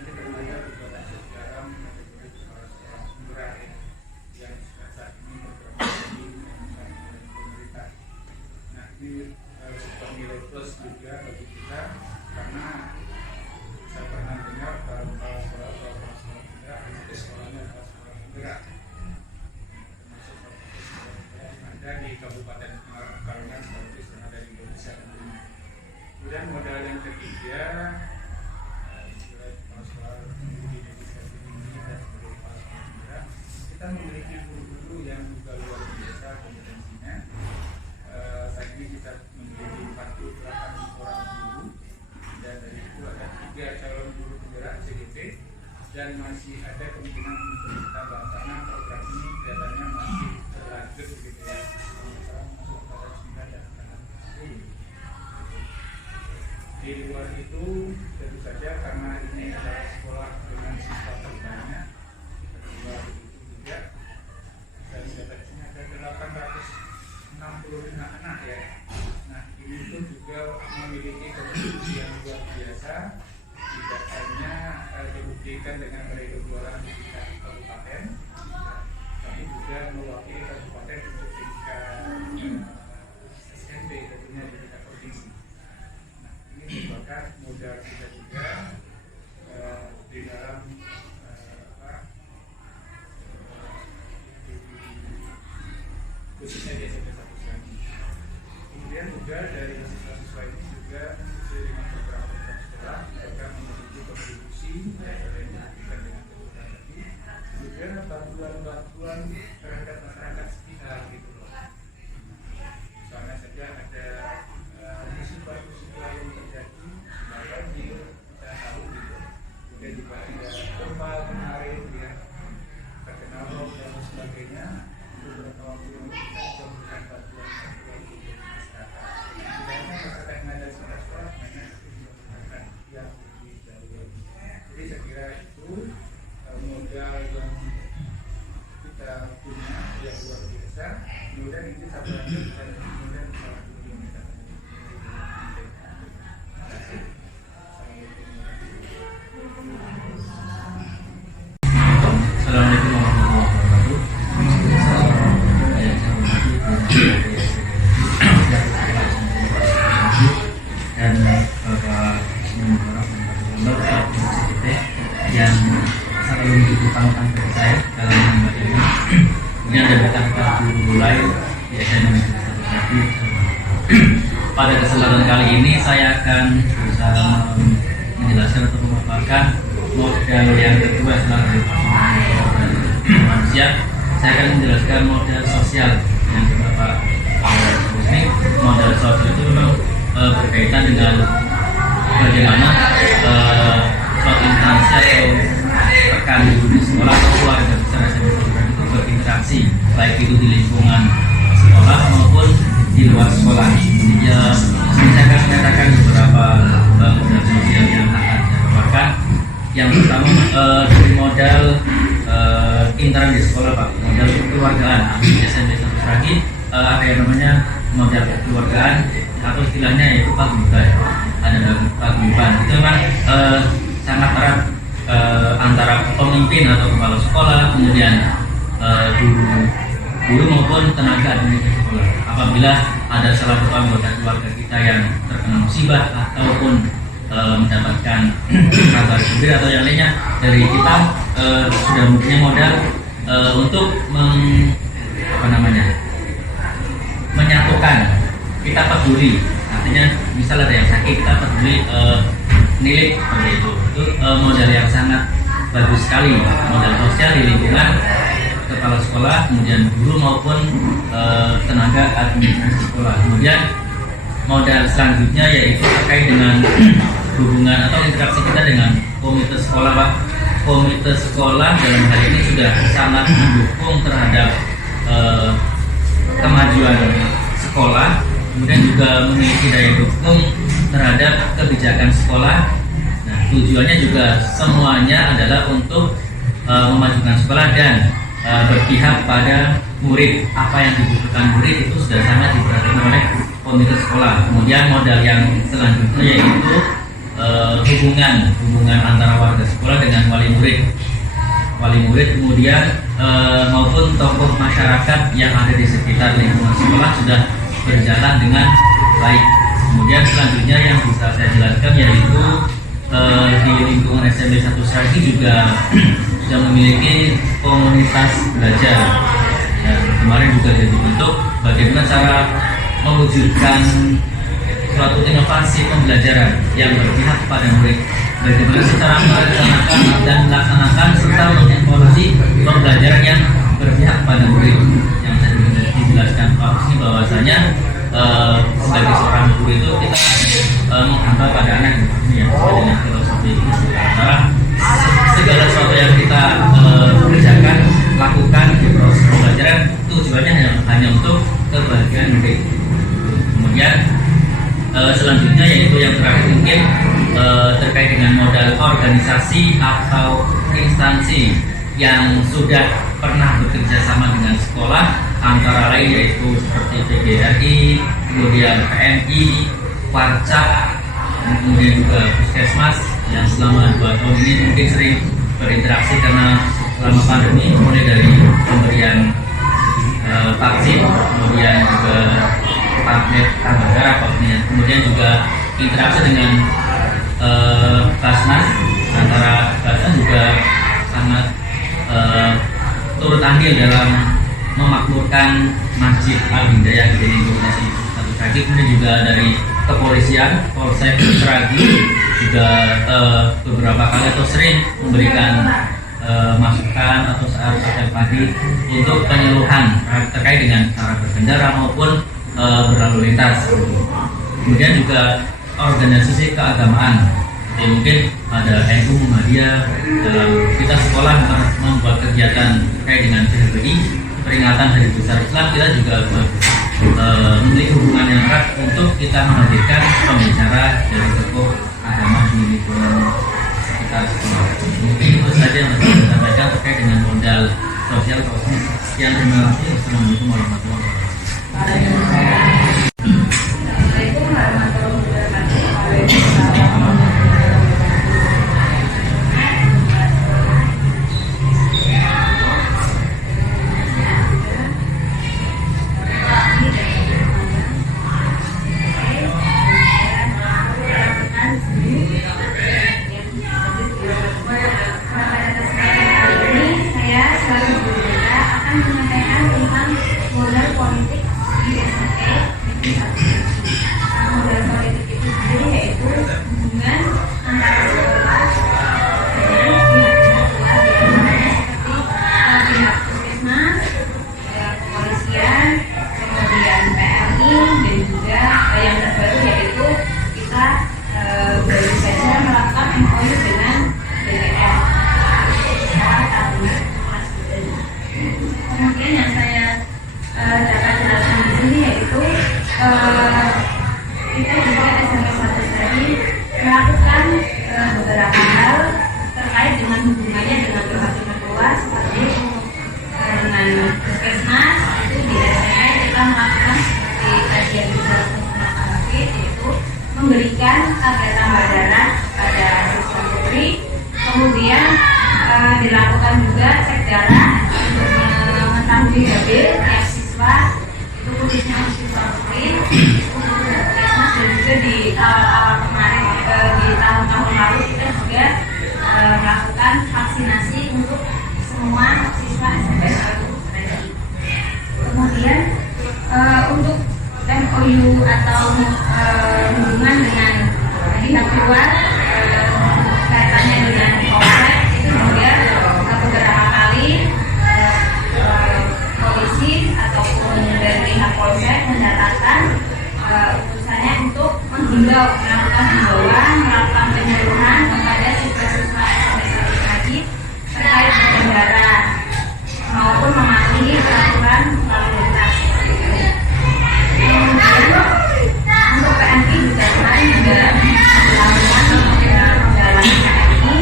Ini ternyata juga masuk dalam kategori kepala sekolah murah ya. dia sekolah tinggi dedikasi tinggi dan sebagai kepala sekolah kita memiliki guru-guru yang juga luar biasa kompetensinya. Saat ini kita memiliki 48 orang guru dan dari itu ada 3 calon guru penggerak CDP dan masih ada kemungkinan untuk kita laksana program ini kelihatannya masih berlanjut begitu ya. Masuk pada 9 dan akan 10. Di luar itu tentu saja karena ini adalah sekolah dengan siswa terbanyak, kedua itu juga dan data sini ada 865 anak ya. Nah ini pun juga memiliki kontribusi yang luar biasa, tidak hanya dibuktikan dengan meraih kejuaraan di tingkat kabupaten, tapi juga mewakili kabupaten untuk tingkat SMP tentunya di tingkat provinsi. Ini merupakan modal kita juga di dalam khususnya di SMP 1 lagi. Kemudian juga dari siswa-siswa ini juga sesuai dengan program sekolah mereka memiliki kontribusi yang diberikan dengan kebutuhan tadi, juga bantuan-bantuan terhadap masyarakat sekitar gitu loh. Misalnya saja ada musibah-musibah yang terjadi di banjir, kita tahu gitu. Kemudian juga ada gempa kemarin ya, terkena longsor dan sebagainya. Beberapa waktu yang kita memberikan bantuan-bantuan untuk masyarakat. Tidak hanya masyarakat yang ada di sekolah, banyak masyarakat yang lebih jauh. Jadi saya kira itu modal yang kita punya yang luar biasa. Kemudian ini satu lagi dan kemudian salah satu yang kita Assalamualaikum warahmatullahi wabarakatuh. Dan Bapak yang selalu menjadi panutan bagi saya dalam menimba ilmu. Kemudian ada rekan-rekan guru lain di SMA Satu Sragi. Pada kesempatan kali ini saya akan berusaha menjelaskan atau memaparkan modal yang kedua setelah dari manusia. Saya akan menjelaskan modal sosial yang beberapa ini. Modal sosial itu memang berkaitan dengan bagaimana suatu instansi atau rekan guru di sekolah atau keluarga besar SMA itu berinteraksi, baik itu di lingkungan sekolah maupun di luar sekolah. Ya, saya akan menyatakan beberapa modal sosial yang akan saya paparkan. Yang pertama dari modal intern di sekolah Pak, modal kekeluargaan. Di SMP 1 Sragi ada yang namanya modal kekeluargaan atau istilahnya yaitu paguyuban. Ada paguyuban. Itu memang sangat erat antara pemimpin atau kepala sekolah, kemudian guru maupun tenaga administrasi sekolah. Apabila ada salah satu anggota keluarga kita yang terkena musibah ataupun mendapatkan kabar gembira atau yang lainnya dari kita, sudah mempunyai modal untuk menyatukan, kita peduli. Artinya misal ada yang sakit, kita peduli nilik seperti itu modal yang sangat bagus sekali, modal sosial di lingkungan kepala sekolah, kemudian guru maupun tenaga administrasi sekolah. Kemudian modal selanjutnya yaitu terkait dengan hubungan atau interaksi kita dengan komite sekolah Pak. Komite sekolah dalam hal ini sudah sangat mendukung terhadap kemajuan sekolah, kemudian juga memiliki daya dukung terhadap kebijakan sekolah. Nah, tujuannya juga semuanya adalah untuk memajukan sekolah dan berpihak pada murid. Apa yang dibutuhkan murid itu sudah sangat diperhatikan oleh komite sekolah. Kemudian modal yang selanjutnya yaitu hubungan antara warga sekolah dengan wali murid kemudian maupun tokoh masyarakat yang ada di sekitar lingkungan sekolah sudah berjalan dengan baik. Kemudian selanjutnya yang bisa saya jelaskan yaitu di lingkungan SMP 1 Sragi juga sudah memiliki komunitas belajar. Dan kemarin juga dibentuk bagaimana cara mewujudkan suatu inovasi pembelajaran yang berpihak pada murid, bagaimana secara merencanakan dan melaksanakan serta mengevaluasi pembelajaran yang berpihak pada murid. Yang tadi dijelaskan Pak Husni bahwasanya sebagai seorang guru itu kita menghamba pada anak ya, sesuai dengan filosofi Islam. Segala sesuatu yang kita kerjakan, lakukan di proses pembelajaran tujuannya hanya untuk kebahagiaan murid. Kemudian selanjutnya yaitu yang terakhir mungkin terkait dengan modal organisasi atau instansi yang sudah pernah bekerja sama dengan sekolah, antara lain yaitu seperti PGRI, kemudian PMI, Warcak, kemudian juga Puskesmas yang selama 2 tahun ini mungkin sering berinteraksi karena selama pandemi mulai dari pemberian vaksin, kemudian juga pamflet tambah darah, kemudian juga interaksi dengan Basnas, antara Basnas juga sangat turut andil dalam memakmurkan Masjid Al-Hidayah di Indonesia satu kaki. Kemudian juga dari kepolisian, Polsek Sragi juga beberapa kali atau sering memberikan masukan atau saat pagi untuk penyeluruhan terkait dengan cara berkendara maupun berlalu lintas. Kemudian juga organisasi keagamaan, jadi mungkin ada NU Muhammadiyah dalam kita sekolah membuat kegiatan terkait dengan PHBI, peringatan Hari Besar Islam. Kita juga memiliki hubungan yang erat untuk kita menghadirkan pembicara dari tokoh agama di lingkungan sekitar sekolah. Mungkin itu saja yang bisa saya sampaikan terkait dengan modal sosial. Sekian, terima kasih. Assalamualaikum warahmatullahi wabarakatuh. Kita juga SMP 1 tadi melakukan beberapa hal terkait dengan hubungannya dengan berbagai luas, seperti dengan Puskesmas. Itu di SMP kita melakukan seperti kajian visualisasi, yaitu memberikan tablet tambah darah pada siswa putri. Kemudian dilakukan juga cek darah untuk mengetahui HB tiap siswa, itu khususnya siswa putri. Dan juga di awal kemarin, di tahun-tahun lalu kita juga melakukan vaksinasi untuk semua siswa SMP 1 tadi. Kemudian untuk MOU atau hubungan dengan pihak luar kaitannya dengan Polsek, itu juga beberapa kali polisi ataupun dari pihak Polsek mendatangkan utusannya untuk menghimbau, melakukan himbauan, melakukan penyuluhan kepada siswa-siswa SMP 1 tadi terkait berkendara maupun mematuhi peraturan lalu lintas. Kemudian untuk PMI juga kemarin juga dilakukan dalam PMI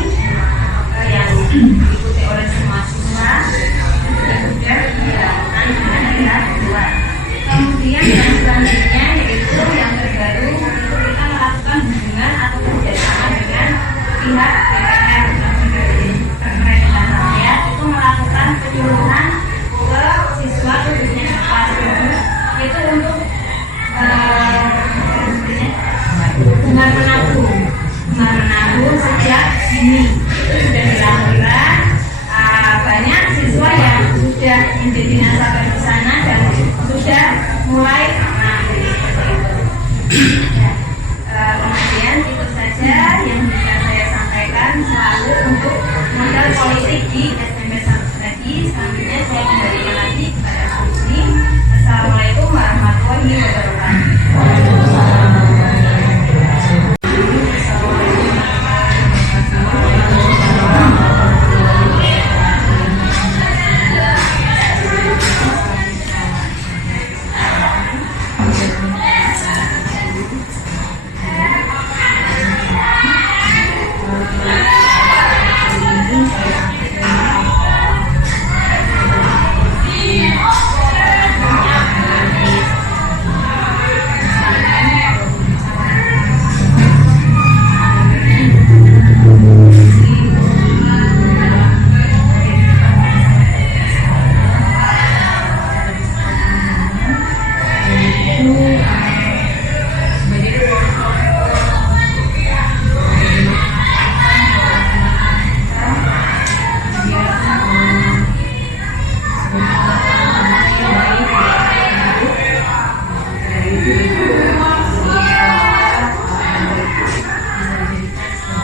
yang diikuti oleh semua siswa, itu juga dilakukan dengan pihak luar. Kemudian yang selanjutnya yaitu yang terbaru, itu kita melakukan hubungan atau kerjasama dengan pihak DPR terkait dengan rakyat, itu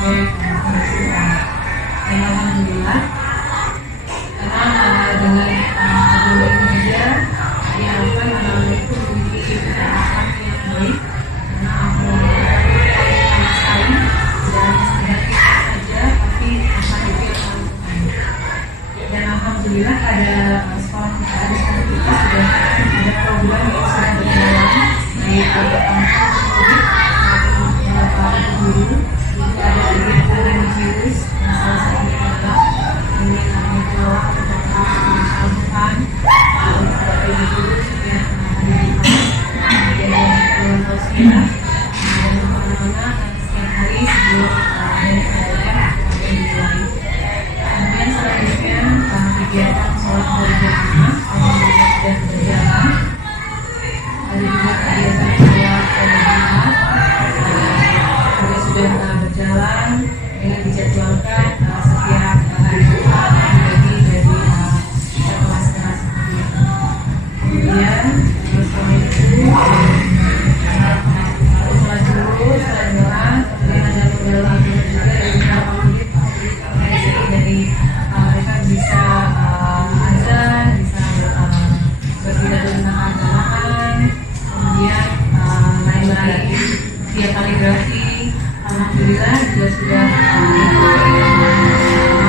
sebagai dan alhamdulillah karena dengan agenda ini saja diharapkan anak-anak itu memiliki akhlak yang baik karena akhlak sama sekali dan sekedar kita saja tapi akhlak itu yang paling penting. Dan alhamdulillah pada sekolah kita ada sekolah kita sudah ada program yang sudah berjalan baik pada kampus maupun para guru itu ada kegiatan religius yang salah satunya adalah dengan namanya tilawah atau Al-Quran untuk para guru supaya kemudian yang tausiah dan anak-anak setiap hari sebelum dan setelah dimulai. Kemudian selanjutnya kegiatan sholat berjamaah alhamdulillah sudah berjalan. Ada juga kegiatan sholat berjamaah juga sudah berjalan dengan dijadwalkan setiap hari Jumat dibagi dari kelas-kelas seperti itu. Kemudian setelah itu sholat dulu, sholat doa, kemudian ada beberapa juga dari beberapa masjid dari mereka bisa azan, bisa berbeda tentang keagamaan, kemudian lain lagi via kaligrafi. Alhamdulillah juga sudah aksi dan semoga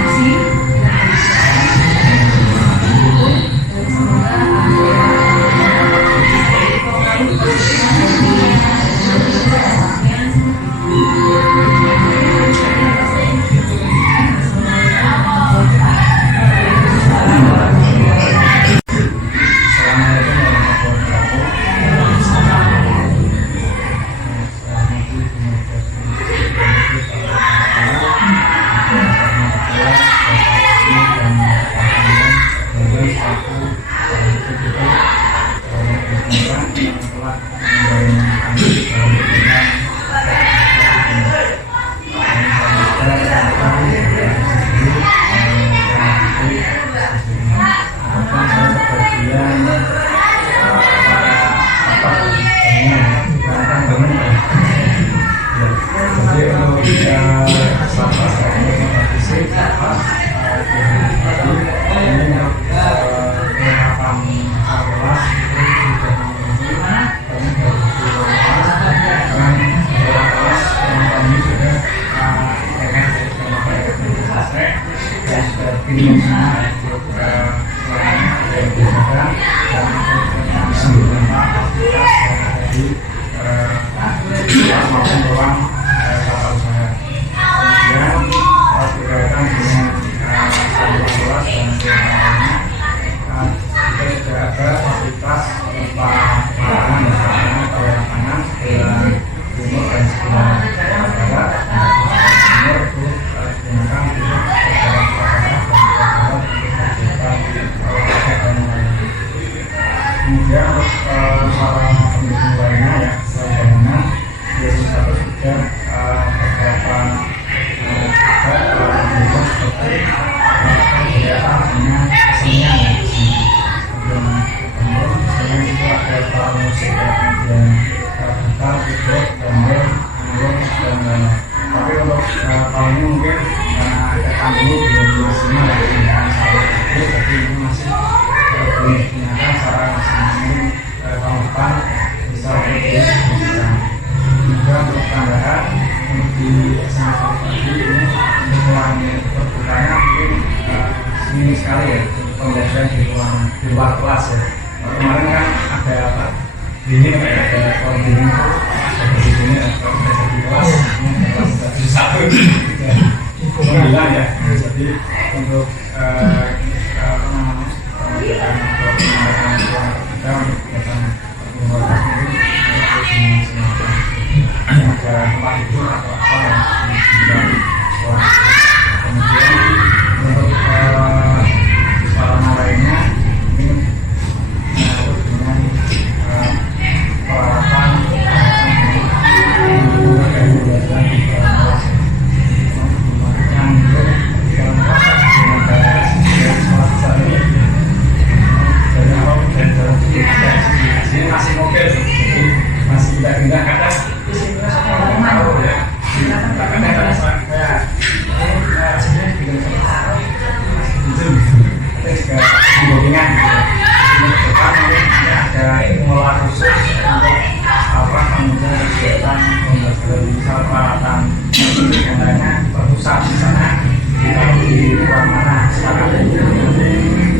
di ruang mana sekarang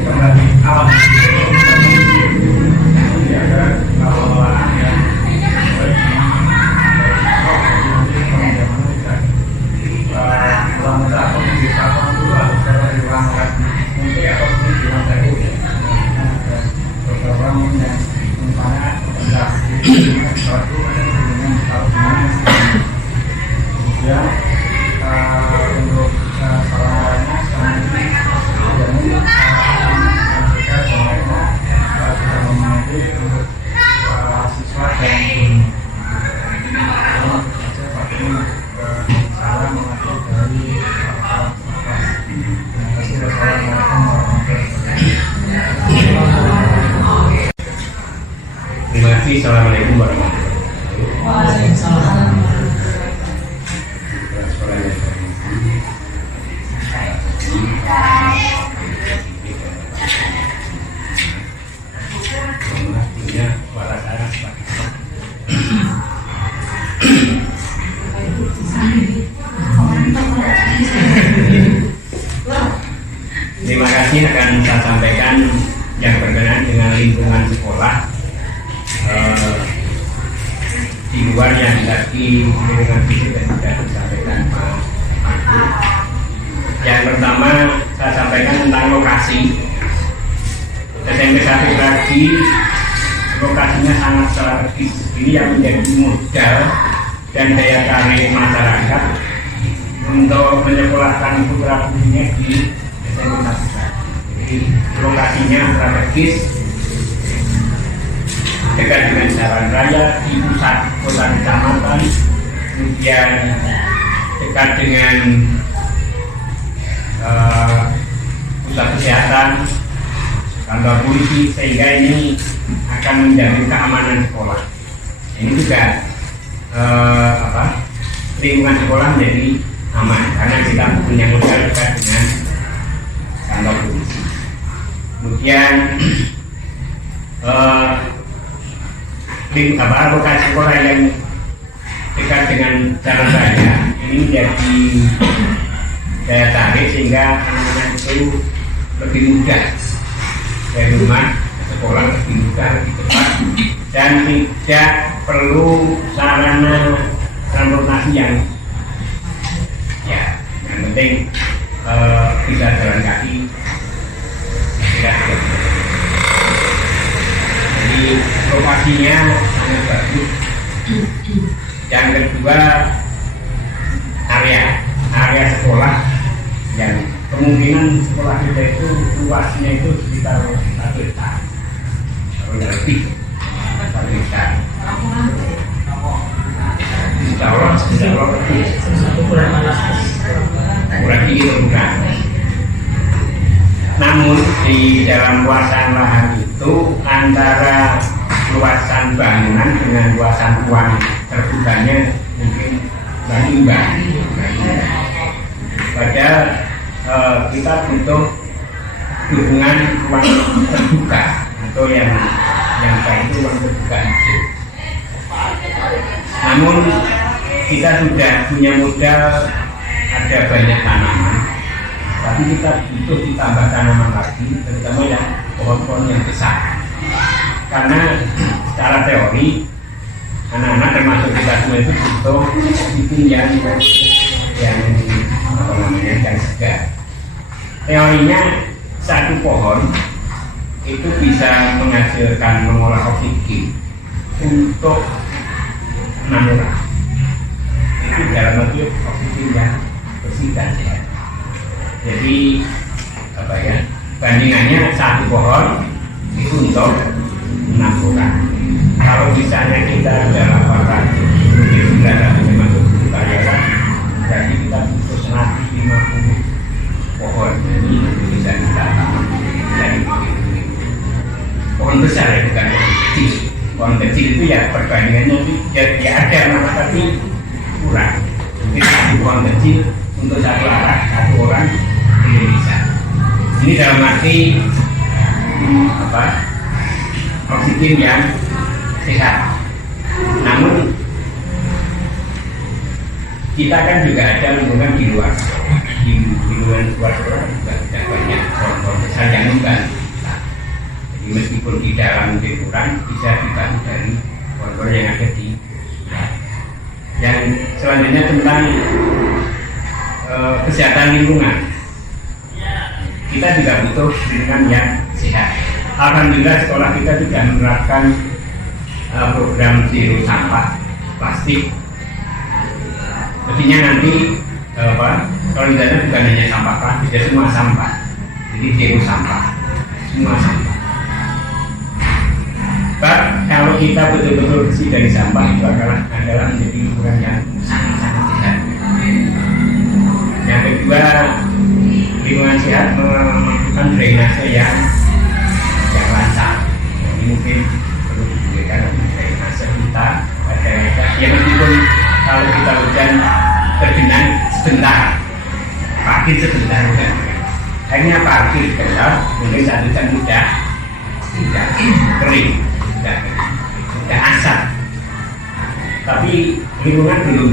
kembali alam ya kan kalau ada ruang atau di ruang dulu atau di ruang nanti atau di ruang tadi beberapa yang misalnya ada sesuatu dengan kalau kemudian untuk salah lainnya sudah memenuhi untuk siswa dan saya mengatur dari Terima kasih. Assalamualaikum warahmatullahi wabarakatuh. Waalaikumsalam. Terima kasih akan saya sampaikan yang berkenaan dengan lingkungan sekolah di luar yang tadi dengan fisik dan tidak disampaikan Pak Madu. Yang pertama saya sampaikan tentang lokasi. SMP 1 Gragi lokasinya sangat strategis. Ini yang menjadi modal dan daya tarik masyarakat untuk menyekolahkan putra putrinya di SMP 1 Gragi. Jadi lokasinya strategis, dekat dengan jalan raya di pusat kota kecamatan, kemudian dekat dengan pusat kesehatan, kantor polisi, sehingga ini akan menjamin keamanan sekolah. Ini juga lingkungan sekolah menjadi aman karena kita punya modal dekat dengan kantor polisi. Kemudian lokasi sekolah yang dekat dengan jalan raya ini menjadi daya tarik sehingga anak-anak itu lebih mudah dari rumah ke sekolah, lebih mudah, lebih cepat, dan tidak perlu sarana transportasi yang penting bisa jalan kaki. Jadi lokasinya sangat bagus. Yang kedua, area sekolah yang kemungkinan sekolah kita itu luasnya itu sekitar 1 hektar atau lebih 1 hektar. Insya Allah kurang tinggi bukan. Namun di dalam luasan lahan itu antara luasan bangunan dengan luasan ruang terbukanya mungkin berimbang. Padahal kita butuh dukungan ruang terbuka atau yang baik itu ruang terbuka hijau. Namun kita sudah punya modal, ada banyak tanaman, tapi kita butuh ditambah tanaman lagi, terutama yang pohon-pohon yang besar. Karena secara teori anak-anak termasuk kita semua itu butuh oksigen yang segar. Teorinya satu pohon itu bisa mengolah oksigen untuk 6 orang. Itu dalam arti oksigen yang bersih dan sehat. Jadi bandingannya satu pohon itu untuk 6 orang. Kalau misalnya kita sudah 800, itu sudah masuk karyawan, berarti kita butuh 150 pohon. Ini bisa kita tanam dari pohon besar ya, bukan pohon kecil. Pohon kecil itu ya perbandingannya ya ada nama tapi kurang. Mungkin satu pohon kecil untuk satu orang belum bisa. Ini dalam arti oksigen yang sehat. Namun kita kan juga ada lingkungan di luar. di lingkungan keluarga juga tidak banyak pohon-pohon besar yang membantu. Jadi meskipun di dalam lingkungan bisa dibantu dari pohon-pohon yang ada di sekitar. Yang selanjutnya tentang kesehatan lingkungan. Kita juga butuh lingkungan yang sehat. Alhamdulillah sekolah kita juga menerapkan program zero sampah plastik. Artinya nanti kalau di sana bukan hanya sampah plastik, ya semua sampah. Jadi zero sampah, semua sampah. Kalau kita betul-betul bersih dari sampah itu adalah menjadi lingkungan yang sangat-sangat sehat. Yang kedua, lingkungan sehat membutuhkan drainase yang lancar. Ini mungkin perlu diberikan drainase kita ada ya, meskipun kalau kita hujan tergenang sebentar, parkir sebentar kan. Hanya parkir gelap, mungkin satu jam tidak kering, tidak asap. Tapi lingkungan belum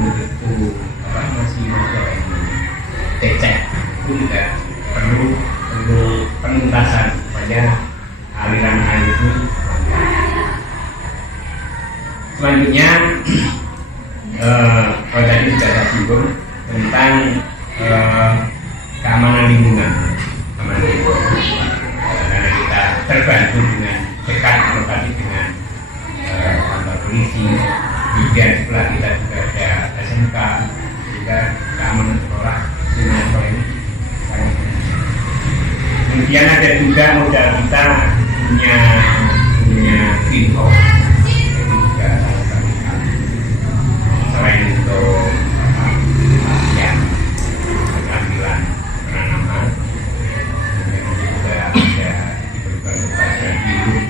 betul masih becek, itu juga perlu penuntasan supaya aliran air itu. Selanjutnya kalau tadi sudah saya singgung tentang keamanan lingkungan. Karena kita terbantu dengan dekat lokasi dengan kantor polisi, juga setelah kita juga ada SMK, juga keamanan sekolah dengan sekolah ini. Kemudian ada juga modal kita punya greenhouse. Selain itu ya keterampilan penanaman juga ada diberikan kepada hidup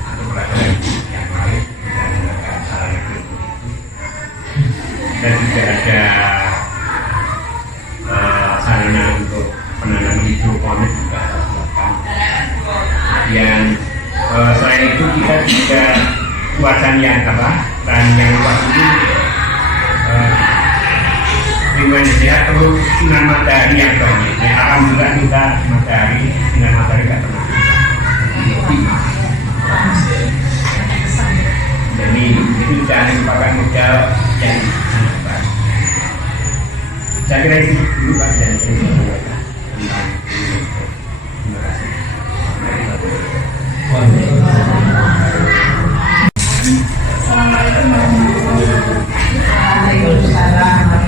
atau pelajaran yang lain dan menggunakan sarana itu. Dan juga ada sarana untuk penanaman hidroponik juga dilakukan. Kemudian selain itu kita juga luasan yang luas itu lingkungan sehat perlu sinar matahari yang banyak. Alhamdulillah kita sinar matahari tidak pernah optimal. Jadi itu juga merupakan modal yang sangat baik. Saya kira itu dulu Pak dan terima kasih. Assalamualaikum warahmatullahi wabarakatuh.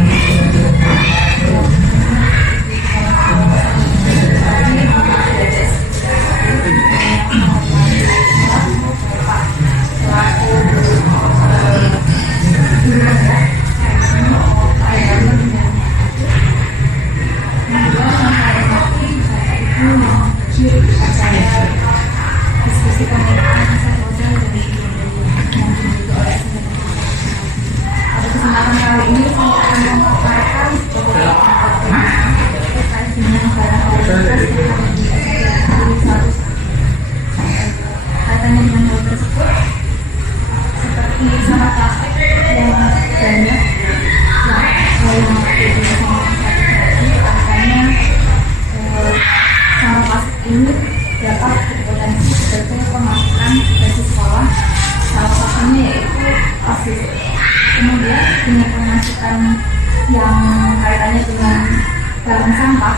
Kaitannya dengan hal tersebut seperti sampah plastik yang banyak yang makanya sampah plastik ini dapat berpotensi sebagai pemasukan bagi sekolah, salah satunya yaitu OSIS. Kemudian dengan pemasukan yang kaitannya dengan barang sampah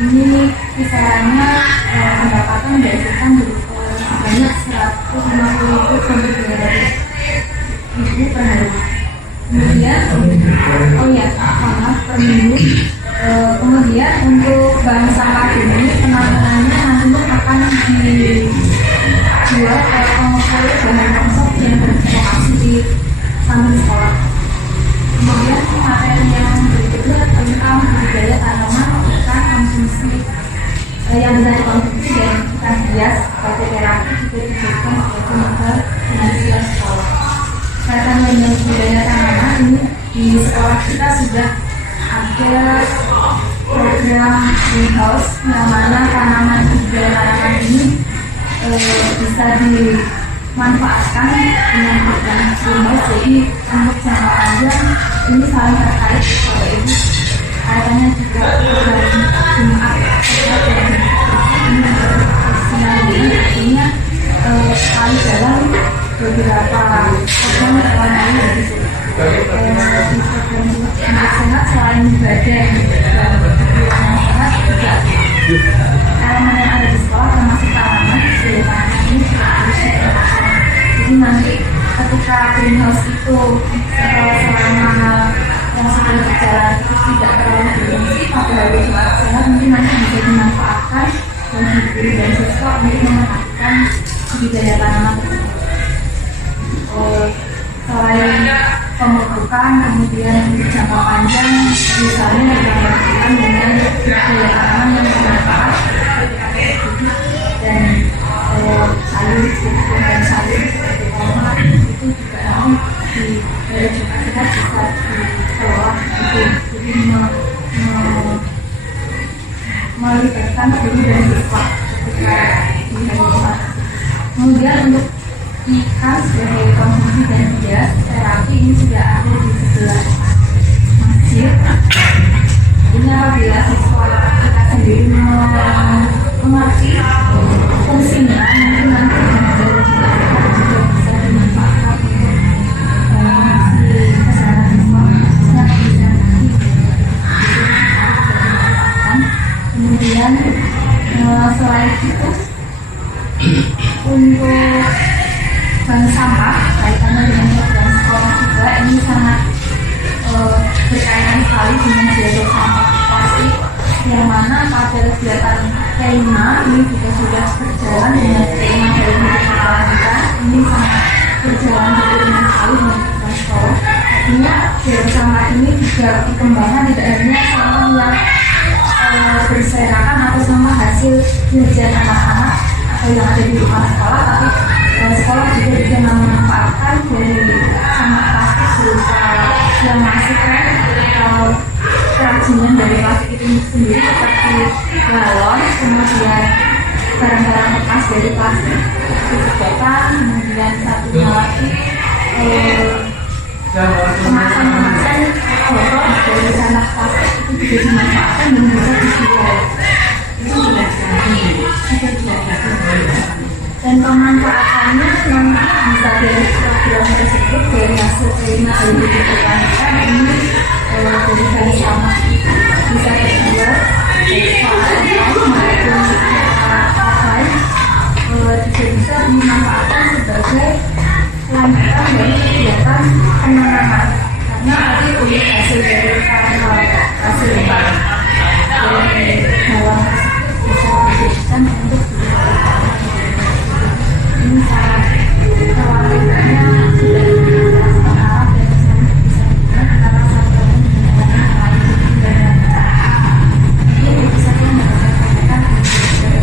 ini kisarannya pendapatan dihasilkan sebanyak 150.000 sampai 200.000 per hari. Kemudian per minggu. Kemudian untuk bahan sampah ini penampungannya nantinya akan dijual ke pengumpul bahan konsep yang berlokasi di samping sekolah. Kemudian materi yang berikutnya tentang budidaya tanaman ikan konsumsi yang bisa dikonsumsi dari ikan hias batu terapi juga diberikan sebagai modal finansial sekolah. Kaitan dengan budidaya tanaman ini di sekolah kita sudah ada program greenhouse yang mana tanaman budidaya tanaman ini bisa dimanfaatkan dengan program greenhouse. Jadi untuk jangka panjang ini saling terkait. Kalau ini biasanya juga hari Jumat artinya sekali dalam beberapa program selama ini di program Hidup Sehat selain ibadah dan kegiatan yang sehat juga elemen yang ada di sekolah termasuk tanaman ini juga harus diperhatikan. Jadi nanti ketika greenhouse itu selama yang sudah berjalan itu tidak terlalu berfungsi pada hari Jumat Sehat mungkin nanti bisa dimanfaatkan bagi guru dan siswa untuk memperhatikan budidaya tanaman tersebut. Selain pemupukan, kemudian jangka panjang misalnya dilakukan dengan budidaya tanaman yang bermanfaat dan sayur seperti dan sayur seperti tomat itu juga nanti di hari Jumat Sehat bisa dikelola itu jadi melibatkan guru dan siswa ketika di hari Jumat. Kemudian untuk ikan sebagai konsumsi dan hias terapi ini sudah ada di sebelah masjid. Ini apabila siswa kita sendiri mengerti fungsinya, mungkin nanti juga bisa dimanfaatkan untuk mengisi kesehatan siswa, khususnya kemudian selain itu untuk bank sampah kaitannya dengan program sekolah juga ini sangat berkaitan sekali dengan biaya sampah plastik yang mana pada kegiatan K5 ini juga sudah berjalan dengan tema dari sekolah kita ini sangat berjalan dengan sekali dengan program sekolah. Artinya biaya sampah ini juga dikembangkan tidak hanya sampah yang berserakan atau sampah hasil kerjaan anak-anak atau yang ada di luar sekolah, tapi sekolah juga bisa memanfaatkan dari sampah plastik berupa yang masukkan atau kerajinan dari plastik itu sendiri seperti galon, kemudian barang-barang bekas dari plastik seperti sedotan, kemudian satunya lagi kemasan botol dari sampah plastik itu juga dimanfaatkan dan bisa dijual. Itu sudah dan pemanfaatannya nanti bisa dari program tersebut dari hasil terima dari dibutuhkan ini dari bahan sampah bisa dijual maupun offline juga bisa dimanfaatkan sebagai lanjutan dari kegiatan penanaman karena tadi untuk hasil dari hasil dari dalam tersebut bisa dijadikan untuk ini sangat kewajibannya sudah dijelaskan Arab dan sangat bisa digunakan antara satu dengan yang lain dan ini bisa kita sampaikan dari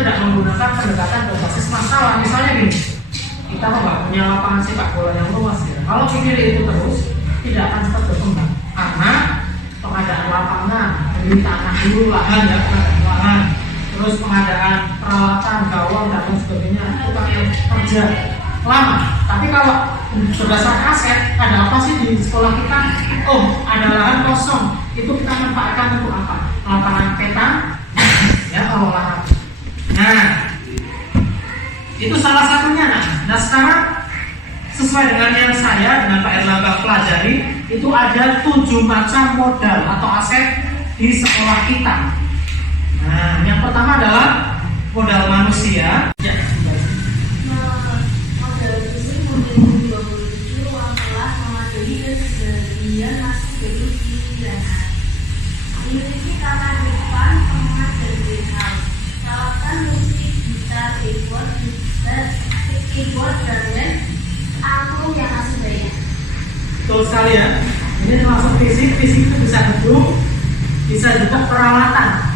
tidak menggunakan pendekatan berbasis masalah. Misalnya gini, kita nggak punya lapangan sepak bola yang luas ya. Kalau pikir itu terus, tidak akan cepat berkembang. Karena pengadaan lapangan, membeli tanah dulu, lahan ya, pengadaan lahan, terus pengadaan peralatan, gawang dan lain sebagainya, itu kan kerja lama. Tapi kalau berdasarkan aset, ada apa sih di sekolah kita? Oh, ada lahan kosong, itu kita manfaatkan untuk apa? Lapangan peta, ya kalau lahan. Nah, itu salah satunya. Nah sekarang sesuai dengan yang saya dengan Pak Erlangga pelajari, itu ada 7 macam modal atau aset di sekolah kita. Nah, yang pertama adalah modal manusia. Ya, Model fisik Pemilu 27 telah memadai dan sebagian masih belum dirasakan. Memiliki tata depan, tengah dan belakang. Peralatan musik, gitar, keyboard dan lem, angklung yang masih banyak. betul sekali ya. Ini termasuk fisik itu bisa gedung, bisa juga peralatan.